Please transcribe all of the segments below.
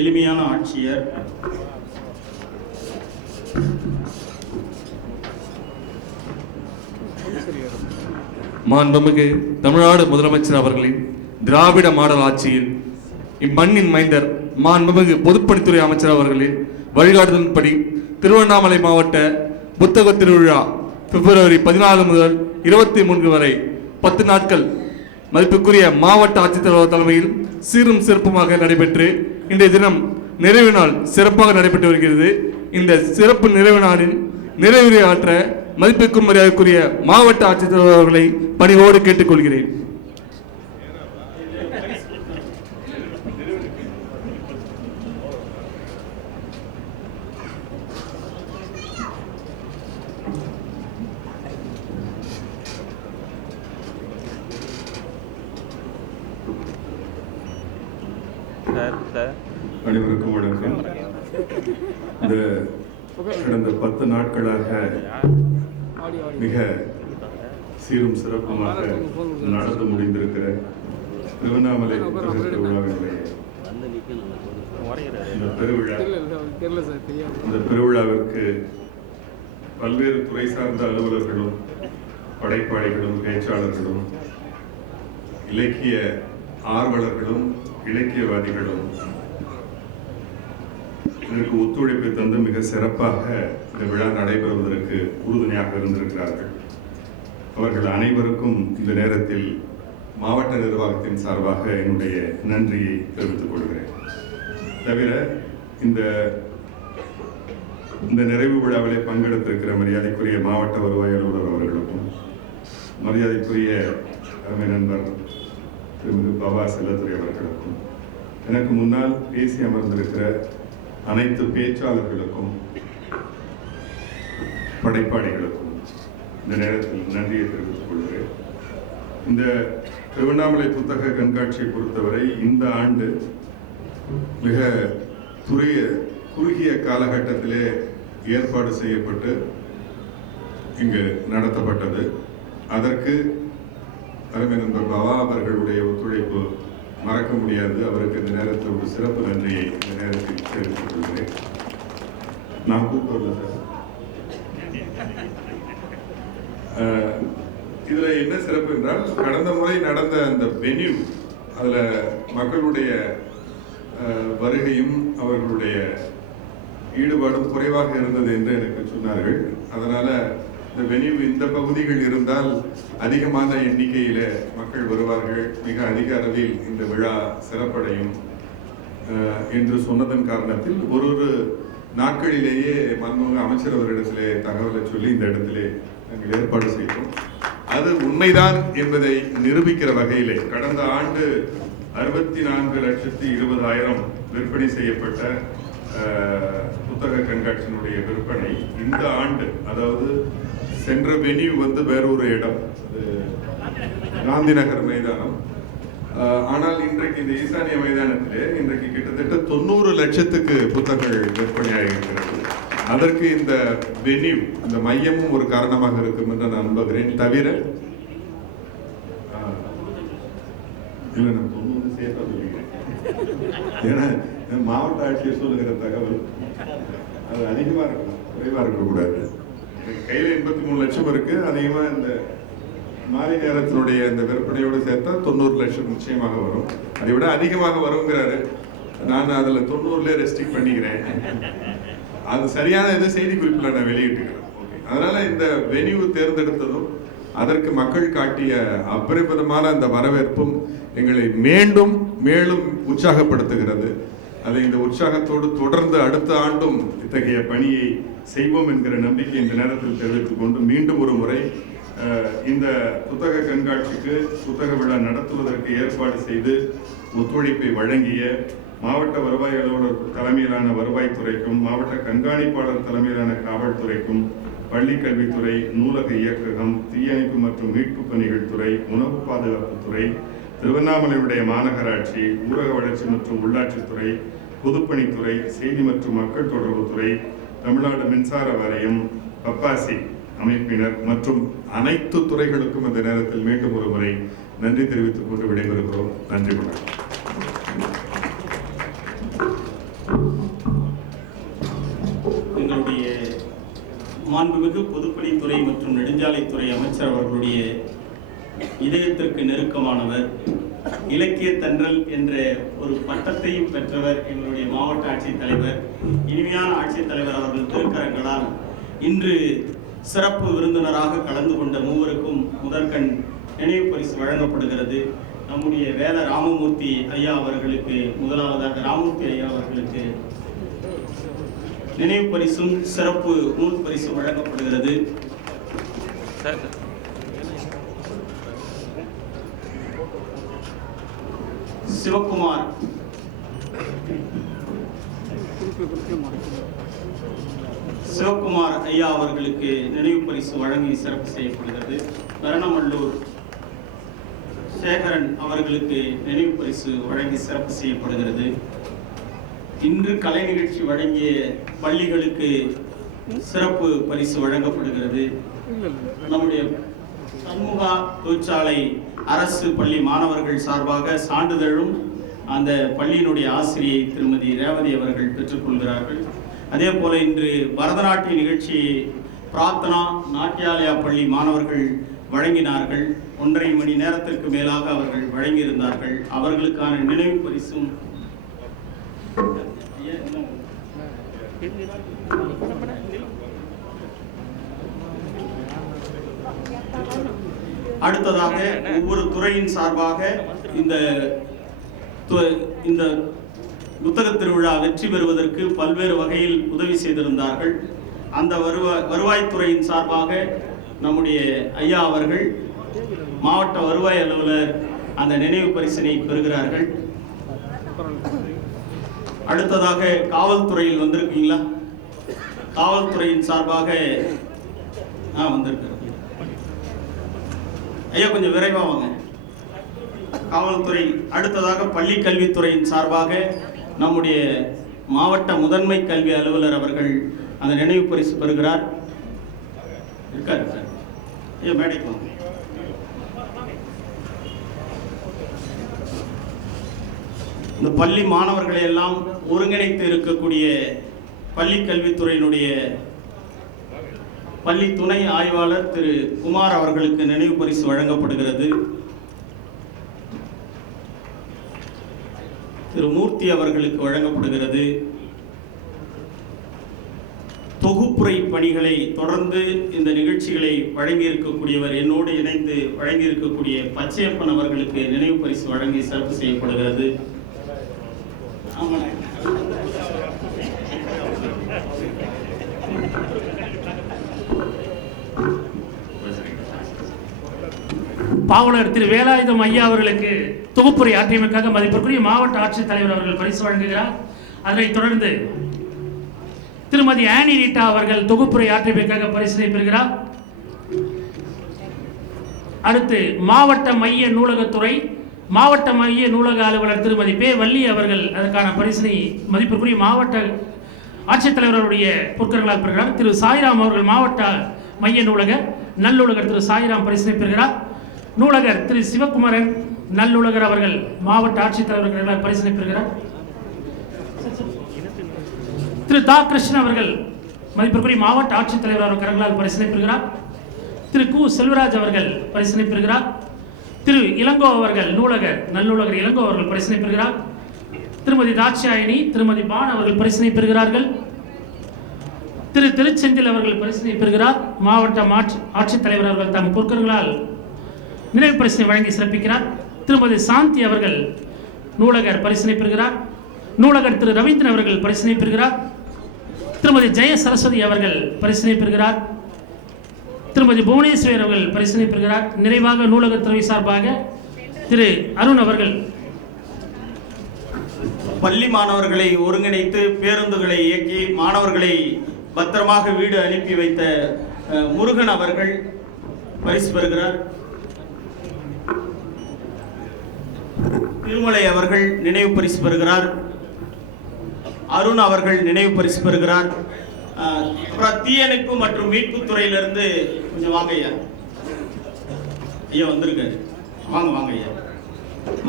எளிமையான ஆட்சியர், மாண்புமிகு தமிழ்நாடு முதலமைச்சர் அவர்களின் திராவிட மாடல் ஆட்சியில் இம்மண்ணின் மைந்தர் மாண்புமிகு பொதுப்பணித்துறை அமைச்சர் அவர்களின் வழிகாட்டுதலின்படி திருவண்ணாமலை மாவட்ட புத்தக திருவிழா பிப்ரவரி 14 முதல் 23 வரை 10 நாட்கள் மதிப்புக்குரிய மாவட்ட ஆட்சித்தலைவர் தலைமையில் சீரும் சிறப்புமாக நடைபெற்று இன்றைய தினம் நிறைவு நாள் சிறப்பாக நடைபெற்று வருகிறது. இந்த சிறப்பு நிறைவு நாளில் நிறைவுரை ஆற்ற மதிப்பிற்கும் மரியாதைக்குரிய மாவட்ட ஆட்சித்தலைவர் அவர்களை பணிவோடு கேட்டுக்கொள்கிறேன். அனைவருக்கும் வணக்கம். இந்த கடந்த 10 நாட்களாக மிக சீரும் சிறப்புமாக நடந்து முடிந்திருக்கிற திருவண்ணாமலை திருவிழாவினுடைய இந்த பெருவிழாவிற்கு பல்வேறு துறை சார்ந்த அலுவலர்களும் படைப்பாளிகளும் பேச்சாளர்களும் இலக்கிய ஆர்வலர்களும் இலக்கியவாதிகளும் இதற்கு ஒத்துழைப்பை தந்து மிக சிறப்பாக இந்த விழா நடைபெறுவதற்கு உறுதுணையாக இருந்திருக்கிறார்கள். அவர்கள் அனைவருக்கும் இந்த நேரத்தில் மாவட்ட நிர்வாகத்தின் சார்பாக என்னுடைய நன்றியை தெரிவித்துக் கொள்கிறேன். தவிர இந்த நிறைவு விழாவிலே பங்கெடுத்திருக்கிற மரியாதைக்குரிய மாவட்ட வருவாய் அலுவலர் அவர்களுக்கும் மரியாதைக்குரிய அருமை நண்பர் திரு பவா செல்லத்துறை அவர்களுக்கும் எனக்கு முன்னால் பேசி அமர்ந்திருக்கிற அனைத்து பேச்சாளர்களுக்கும் படைப்பாளிகளுக்கும் இந்த நேரத்தில் நன்றியை தெரிவித்துக் கொள்கிறேன். இந்த திருவண்ணாமலை புத்தக கண்காட்சியை பொறுத்தவரை இந்த ஆண்டு மிக குறுகிய காலகட்டத்திலே ஏற்பாடு செய்யப்பட்டு இங்கு நடத்தப்பட்டது. அதற்கு அருமை நண்பர் பவா அவர்களுடைய ஒத்துழைப்பு மறக்க முடியாது. அவருக்கு இந்த நேரத்தில் ஒரு சிறப்பு நன்றியை இந்த நேரத்தில் தெரிவித்துக் கொள்கிறேன். நான் கூப்பிட்டு சார், இதுல என்ன சிறப்பு என்றால், கடந்த முறை நடந்த அந்த வென்யூ, அதுல மக்களுடைய வருகையும் அவர்களுடைய ஈடுபாடும் குறைவாக இருந்தது என்று எனக்கு சொன்னார்கள். அதனால இந்த வென்யூ இந்த பகுதிகள் இருந்தால் அதிகமான எண்ணிக்கையில மக்கள் வருவார்கள், மிக அதிக அளவில் இந்த விழா சிறப்படையும் என்று சொன்னதன் காரணத்தில் ஒரு நாட்களிலேயே மாண்புமிகு அமைச்சர் அவரிடத்திலே தகவலை சொல்லி இந்த இடத்திலே நாங்கள் ஏற்பாடு செய்தோம். அது உண்மைதான் என்பதை நிரூபிக்கிற வகையிலே கடந்த ஆண்டு 64,20,000 விற்பனை செய்யப்பட்ட புத்தக கண்காட்சியினுடைய விற்பனை இந்த ஆண்டு, அதாவது சென்ற வென்யூ வேற ஒரு இடம், காந்தி நகர் மைதானம். ஆனால் இன்றைக்கு இந்த ஈசானிய மைதானத்திலே இன்றைக்கு கிட்டத்தட்ட 90 லட்சத்துக்கு புத்தகங்கள் விற்பனையாக இருக்கிறது. அதற்கு இந்த வென்யூ, இந்த மையமும் ஒரு காரணமாக இருக்கும் என்று நான் நம்புகிறேன். தவிர இல்லை, நான் 90 சேர்த்தா சொல்லிக்கிறேன். ஏன்னா மாவட்ட ஆட்சியர் சொல்லுகிற தகவல் அது அதிகமா இருக்கணும், குறைவா இருக்கக்கூடாது. கையில் 83 லட்சம் இருக்கு. அதிகமா இந்த மாலை நேரத்தினுடைய இந்த விற்பனையோடு சேர்த்தா 90 லட்சம் நிச்சயமாக வரும். அதை விட அதிகமாக வருங்கிறாரு. நான் அதுல 90ல ரெஸ்ட்ரிக்ட் பண்ணிக்கிறேன். அது சரியான இது செய்தி குறிப்பில் நான் வெளியிட்டுக்கிறேன். அதனால இந்த வென்யூ தேர்ந்தெடுத்ததும் அதற்கு மக்கள் காட்டிய அபரிமிதமான அந்த வரவேற்பும் எங்களை மேலும் உற்சாகப்படுத்துகிறது. அதை இந்த உற்சாகத்தோடு தொடர்ந்து அடுத்த ஆண்டும் இத்தகைய பணியை செய்வோம் என்கிற நம்பிக்கை இந்த நேரத்தில் தெரிவித்துக் கொண்டு மீண்டும் ஒரு முறை இந்த புத்தக கண்காட்சிக்கு புத்தக விழா நடத்துவதற்கு ஏற்பாடு செய்து ஒத்துழைப்பை வழங்கிய மாவட்ட வருவாய் அலுவலர் தலைமையிலான வருவாய்த்துறைக்கும், மாவட்ட கண்காணிப்பாளர் தலைமையிலான காவல்துறைக்கும், பள்ளிக்கல்வித்துறை, நூலக இயக்ககம், தீயணைப்பு மற்றும் மீட்பு பணிகள் துறை, உணவு பாதுகாப்புத்துறை, திருவண்ணாமலையுடைய மாநகராட்சி, ஊரக வளர்ச்சி மற்றும் உள்ளாட்சித்துறை, பொதுப்பணித்துறை, செய்தி மற்றும் மக்கள் தொடர்புத்துறை, தமிழ்நாடு மின்சார வாரியம், பப்பாசி அமைப்பினர் மற்றும் அனைத்து துறைகளுக்கும் இந்த நேரத்தில் மீண்டும் ஒரு முறை நன்றி தெரிவித்துக் கொண்டு விடைபெறுகிறோம். நன்றி. மாண்புமிகு பொதுப்பணித்துறை மற்றும் நெடுஞ்சாலைத்துறை அமைச்சர் அவர்களுடைய இதயத்திற்கு நெருக்கமானவர், இலக்கிய தன்றல் என்ற ஒரு பட்டத்தையும் பெற்றவர் எங்களுடைய மாவட்ட ஆட்சித்தலைவர், இனிமையான ஆட்சித்தலைவர் அவர்கள் திருக்கரங்களால் இன்று சிறப்பு விருந்தினராக கலந்து கொண்ட மூவருக்கும் முதற்கண் நினைவு பரிசு வழங்கப்படுகிறது. நம்முடைய வேத ராமமூர்த்தி ஐயா அவர்களுக்கு முதலாவதாக ராமமூர்த்தி ஐயா அவர்களுக்கு நினைவு பரிசும் சிறப்பு நூல் பரிசும் வழங்கப்படுகிறது. சிவகுமார் ஐயா அவர்களுக்கு நினைவு பரிசு வழங்கி சிறப்பு செய்யப்படுகிறது. கரணமல்லூர் சேகரன் அவர்களுக்கு நினைவு பரிசு வழங்கி சிறப்பு செய்யப்படுகிறது. இன்று கலை நிகழ்ச்சி வழங்கிய பள்ளிகளுக்கு சிறப்பு பரிசு வழங்கப்படுகிறது. நம்முடைய சண்முகா தொழிற்சாலை அரசு பள்ளி மாணவர்கள் சார்பாக சான்றிதழும் அந்த பள்ளியினுடைய ஆசிரியை திருமதி ரேவதி அவர்கள் பெற்றுக்கொள்கிறார்கள். அதே போல இன்று பரதநாட்டிய நிகழ்ச்சி பிரார்த்தனா நாட்டியாலயா பள்ளி மாணவர்கள் வழங்கினார்கள். 1.5 மணி நேரத்திற்கு மேலாக அவர்கள் வழங்கியிருந்தார்கள். அவர்களுக்கான நினைவு பரிசும் அடுத்ததாக ஒவ்வொரு துறையின் சார்பாக இந்த புத்தக திருவிழா வெற்றி பெறுவதற்கு பல்வேறு வகையில் உதவி செய்திருந்தார்கள். அந்த வருவாய்த்துறையின் சார்பாக நம்முடைய ஐயா அவர்கள் மாவட்ட வருவாய் அலுவலர் அந்த நினைவு பரிசினை பெறுகிறார்கள். அடுத்ததாக காவல்துறையில் வந்திருக்கீங்களா? காவல்துறையின் சார்பாக வந்திருக்கிறார் ஐயா, கொஞ்சம் விரைவா வாங்க. காவல்துறை. அடுத்ததாக பள்ளி கல்வித்துறையின் சார்பாக நம்முடைய மாவட்ட முதன்மை கல்வி அலுவலர் அவர்கள் அந்த நினைவு பரிசு பெறுகிறார். இருக்காரு சார் ஐயா, மேடைக்கு வாங்க. இந்த பள்ளி மாணவர்களை எல்லாம் ஒருங்கிணைத்து இருக்கக்கூடிய பள்ளி கல்வித்துறையினுடைய பள்ளி துணை ஆய்வாளர் திரு குமார் அவர்களுக்கு நினைவு பரிசு வழங்கப்படுகிறது. திரு மூர்த்தி அவர்களுக்கு வழங்கப்படுகிறது. தொகுப்புரை பணிகளை தொடர்ந்து இந்த நிகழ்ச்சிகளை வழங்கியிருக்கக்கூடியவர், என்னோடு இணைந்து வழங்கியிருக்கக்கூடிய பச்சையப்பன் அவர்களுக்கு நினைவு பரிசு வழங்கி சிறப்பு செய்யப்படுகிறது. பாவலர் திரு வேலாயுதம் ஐயா அவர்களுக்கு தொகுப்புரை ஆற்றியமைக்காக மதிப்பிற்குரிய மாவட்ட ஆட்சித்தலைவர் அவர்கள் பரிசு வழங்குகிறார். அதனைத் தொடர்ந்து திருமதி ஆனி ரீட்டா அவர்கள் தொகுப்புரை ஆற்றியமைக்காக பரிசினை பெறுகிறார். அடுத்து மாவட்ட மைய நூலகத்துறை மாவட்ட மைய நூலக அலுவலர் திருமதி பே வள்ளி அவர்கள் அதற்கான பரிசினை மதிப்பிற்குரிய மாவட்ட ஆட்சித்தலைவர்களுடைய பொற்களால் பெறுகிறார். திரு சாய்ராம் அவர்கள் மாவட்ட மைய நூலகர் நல்லுலகர் திரு சாய்ராம் பரிசினை பெறுகிறார். நூலகர் திரு சிவகுமாரன் நல்லுலகர் அவர்கள் மாவட்ட ஆட்சித்தலைவர்கள் பரிசினை பெறுகிறார். திரு தா கிருஷ்ணன் அவர்கள் மதிப்பிற்குரிய மாவட்ட ஆட்சித்தலைவர் அவர்கள் கரங்களால் பரிசினை பெறுகிறார். திரு கு செல்வராஜ் அவர்கள் பரிசினை பெறுகிறார். திரு இளங்கோ அவர்கள் நூலகர் நல்லுலகர் இளங்கோ அவர்கள் பரிசினை பெறுகிறார். திருமதி தாட்சாயினி திருமதி பான் அவர்கள் பரிசினை பெறுகிறார்கள். திரு திருச்செந்தில் அவர்கள் பரிசினை பெறுகிறார். மாவட்ட ஆட்சித்தலைவர் அவர்கள் தம் பொற்களால் நினைவு பரிசினை வழங்கி சிறப்பிக்கிறார். திருமதி சாந்தி அவர்கள் நூலகர் பரிசினை பெறுகிறார். நூலகர் திரு ரவீந்திரன் அவர்கள் பரிசினை பெறுகிறார். திருமதி ஜெய சரஸ்வதி அவர்கள் பரிசினை பெறுகிறார். திருமதி புவனேஸ்வரி அவர்கள் பரிசினை பெறுகிறார். நிறைவாக நூலகத்துறை சார்பாக திரு அருண் அவர்கள் பள்ளி மாணவர்களை ஒருங்கிணைத்து பேருந்துகளை இயக்கி மாணவர்களை பத்திரமாக வீடு அனுப்பி வைத்த முருகன் அவர்கள் பரிசு பெறுகிறார். திருமலை அவர்கள் நினைவு பரிசு பெறுகிறார். அருண் அவர்கள் நினைவு பரிசு பெறுகிறார். அப்புறம் தீயணைப்பு மற்றும் மீட்பு துறையிலிருந்து கொஞ்சம் வாங்க ஐயா. ஐயா வந்திருக்காரு, வாங்க வாங்க ஐயா.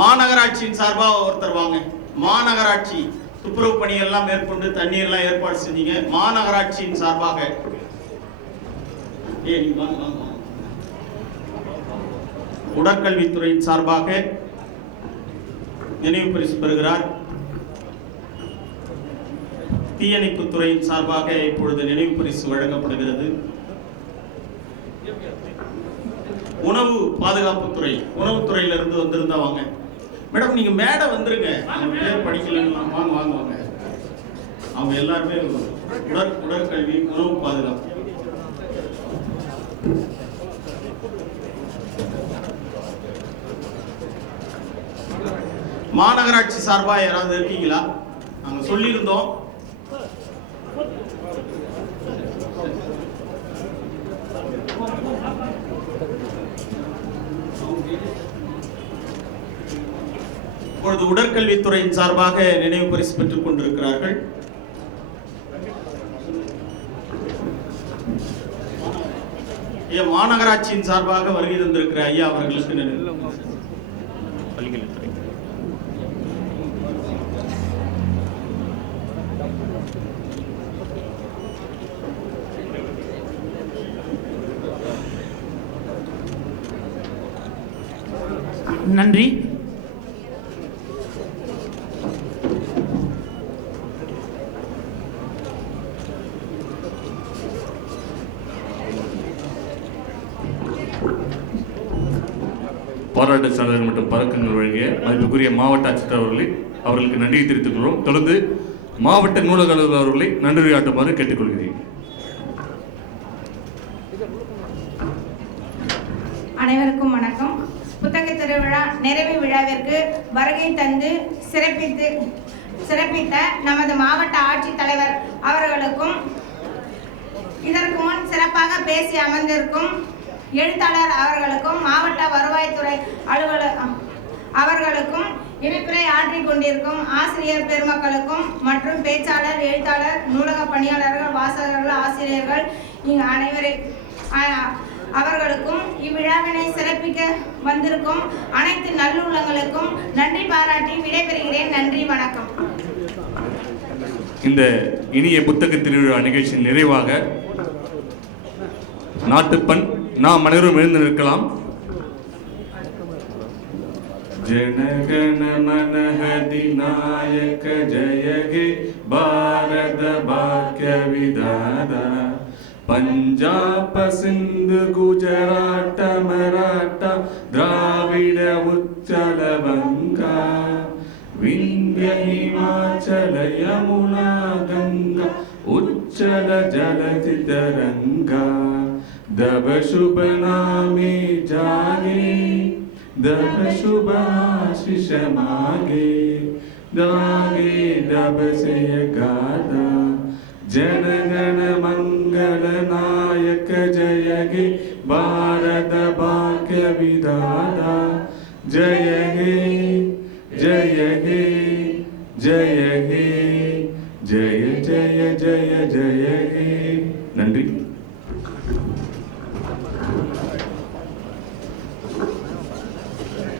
மாநகராட்சியின் சார்பாக ஒருத்தர் வாங்க. மாநகராட்சி துப்புரவு பணியெல்லாம் மேற்கொண்டு தண்ணீர்லாம் ஏற்பாடு செஞ்சீங்க. மாநகராட்சியின் சார்பாக நீங்க வாங்க வாங்க வாங்க. உடற்கல்வித்துறையின் சார்பாக நினைவு பரிசு பெறுகிறார். தீயணைப்புத் துறையின் சார்பாக இப்பொழுது நினைவு பரிசு வழங்கப்படுகிறது. உணவு பாதுகாப்புத்துறை, உணவுத்துறையிலிருந்து வந்திருந்தா வாங்க. மேடம் நீங்க மேடை வந்துருங்க. பேர் படிக்கலன்னு வாங்க வாங்க வாங்க. அவங்க எல்லாருமே உடற்கல்வி, உணவு பாதுகாப்பு. மாநகராட்சி சார்பா யாராவது இருக்கீங்களா? நாங்க சொல்லியிருந்தோம். இப்பொழுது உடற்கல்வித்துறையின் சார்பாக நினைவு பரிசு பெற்றுக் கொண்டிருக்கிறார்கள். மாநகராட்சியின் சார்பாக வருகை தந்திருக்கிற ஐயா அவர்களுக்கு நன்றி. பாராட்டு சான்றிதழ் மற்றும் பதக்கங்கள் வழங்கிய மதிப்புக்குரிய மாவட்ட ஆட்சித்தலைவர் அவர்களுக்கு நன்றியை தெரிவித்துக் கொள்கிறோம். தொடர்ந்து மாவட்ட நூலக அலுவலர் அவர்களை நன்றியாட்டுமாறு கேட்டுக்கொள்கிறேன். அனைவருக்கும் வணக்கம். புத்தக திருவிழா நிறைவு விழாவிற்கு வருகை தந்து சிறப்பித்த நமது மாவட்ட ஆட்சித்தலைவர் அவர்களுக்கும், இதற்கு முன் சிறப்பாக பேசி அமர்ந்திருக்கும் எழுத்தாளர் அவர்களுக்கும், மாவட்ட வருவாய்த்துறை அலுவலர் அவர்களுக்கும், இணைப்புரை ஆற்றிக் கொண்டிருக்கும் ஆசிரியர் பெருமக்களுக்கும் மற்றும் பேச்சாளர், எழுத்தாளர், நூலக பணியாளர்கள், வாசகர்கள், ஆசிரியர்கள் அவர்களுக்கும், இவ்விழாவினை சிறப்பிக்க வந்திருக்கும் அனைத்து நல்லுள்ளங்களுக்கும் நன்றி பாராட்டி விடைபெறுகிறேன். நன்றி, வணக்கம். இந்த இனிய புத்தக திருவிழா நிகழ்ச்சியின் நிறைவாக நாட்டுப்பண் நாம் அனைவரும் எழுந்து நிற்கலாம். ஜனகண மன அதிநாயக ஜய ஹே பாரத பாக்ய விதாதா, பஞ்சாப சிந்து குஜராட்ட மராட்டா திராவிட உச்சல வங்கா, விந்திய ஹிமாச்சல யமுனா கங்கா உச்சல ஜலதி तरंगा, दब शुभ नामे जागे, दब शुभ आशीष मागे, दागे दब से गादा, जनगण मंगल नायक जय हे भारत भाग्य विधाता, जय हे जय हे जय हे जय जय जय जय हे।